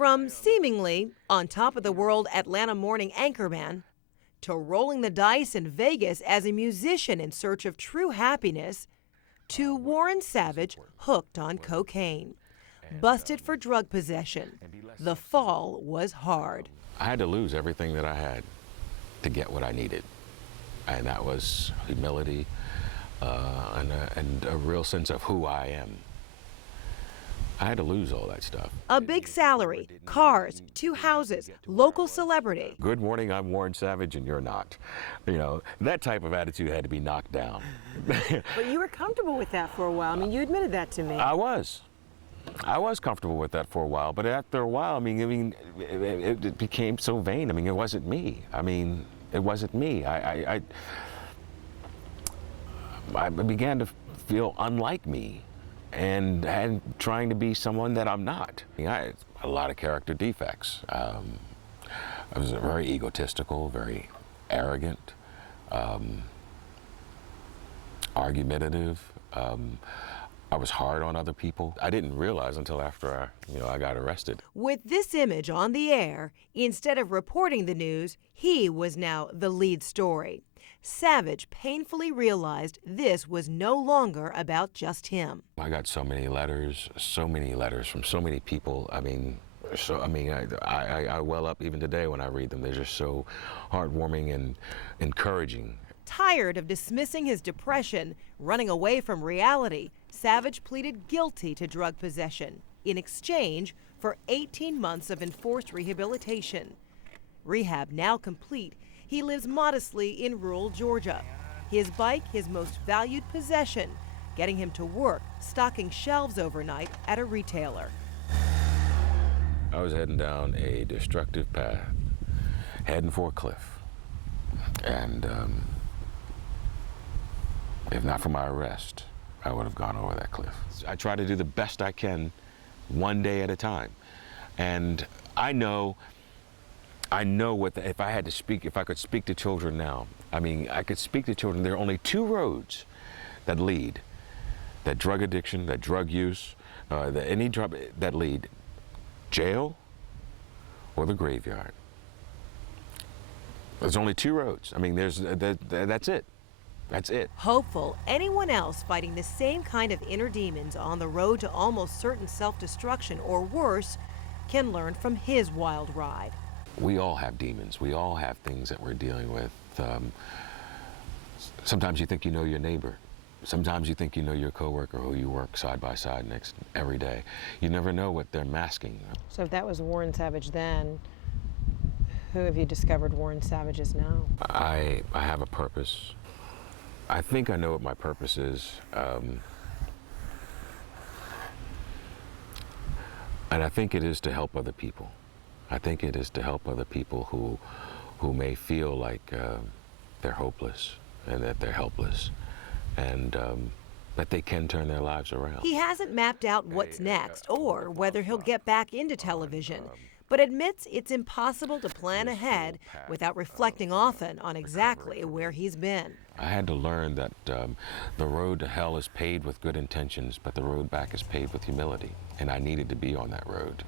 From seemingly on top of the world Atlanta morning anchorman to rolling the dice in Vegas as a musician in search of true happiness to Warren Savage hooked on cocaine. Busted for drug possession. The fall was hard. I had to lose everything that I had to get what I needed. And that was humility and a real sense of who I am. I had to lose all that stuff. A big salary, cars, 2 houses, local celebrity. Good morning, I'm Warren Savage and you're not. You know, that type of attitude had to be knocked down. But you were comfortable with that for a while. I mean, you admitted that to me. I was comfortable with that for a while, but after a while, it became so vain. I mean, it wasn't me. It wasn't me. I began to feel unlike me and trying to be someone that I'm not. I had a lot of character defects. I was very egotistical, very arrogant, argumentative. I was hard on other people. I didn't realize until after I got arrested. With this image on the air, instead of reporting the news, he was now the lead story. Savage painfully realized this was no longer about just him. I got so many letters from so many people. I well up even today when I read them. They're just so heartwarming and encouraging. Tired of dismissing his depression, running away from reality, Savage pleaded guilty to drug possession in exchange for 18 months of enforced rehabilitation. Rehab now complete, he lives modestly in rural Georgia. His bike, his most valued possession, getting him to work, stocking shelves overnight at a retailer. I was heading down a destructive path, heading for a cliff. And if not for my arrest, I would have gone over that cliff. I try to do the best I can one day at a time. And I know if I could speak to children now, I could speak to children. There are only 2 roads that lead, that drug addiction, that drug use, any drug that lead, jail or the graveyard. There's only 2 roads. That's it. That's it. Hopeful anyone else fighting the same kind of inner demons on the road to almost certain self-destruction or worse can learn from his wild ride. We all have demons. We all have things that we're dealing with. Sometimes you think you know your neighbor. Sometimes you think you know your coworker who you work side by side next every day. You never know what they're masking. So if that was Warren Savage then, who have you discovered Warren Savage is now? I have a purpose. I think I know what my purpose is. And I think it is to help other people. I think it is to help other people who may feel like they're hopeless and that they're helpless and that they can turn their lives around. He hasn't mapped out what's next or whether he'll get back into television, but admits it's impossible to plan ahead without reflecting often on exactly where he's been. I had to learn that the road to hell is paved with good intentions, but the road back is paved with humility, and I needed to be on that road.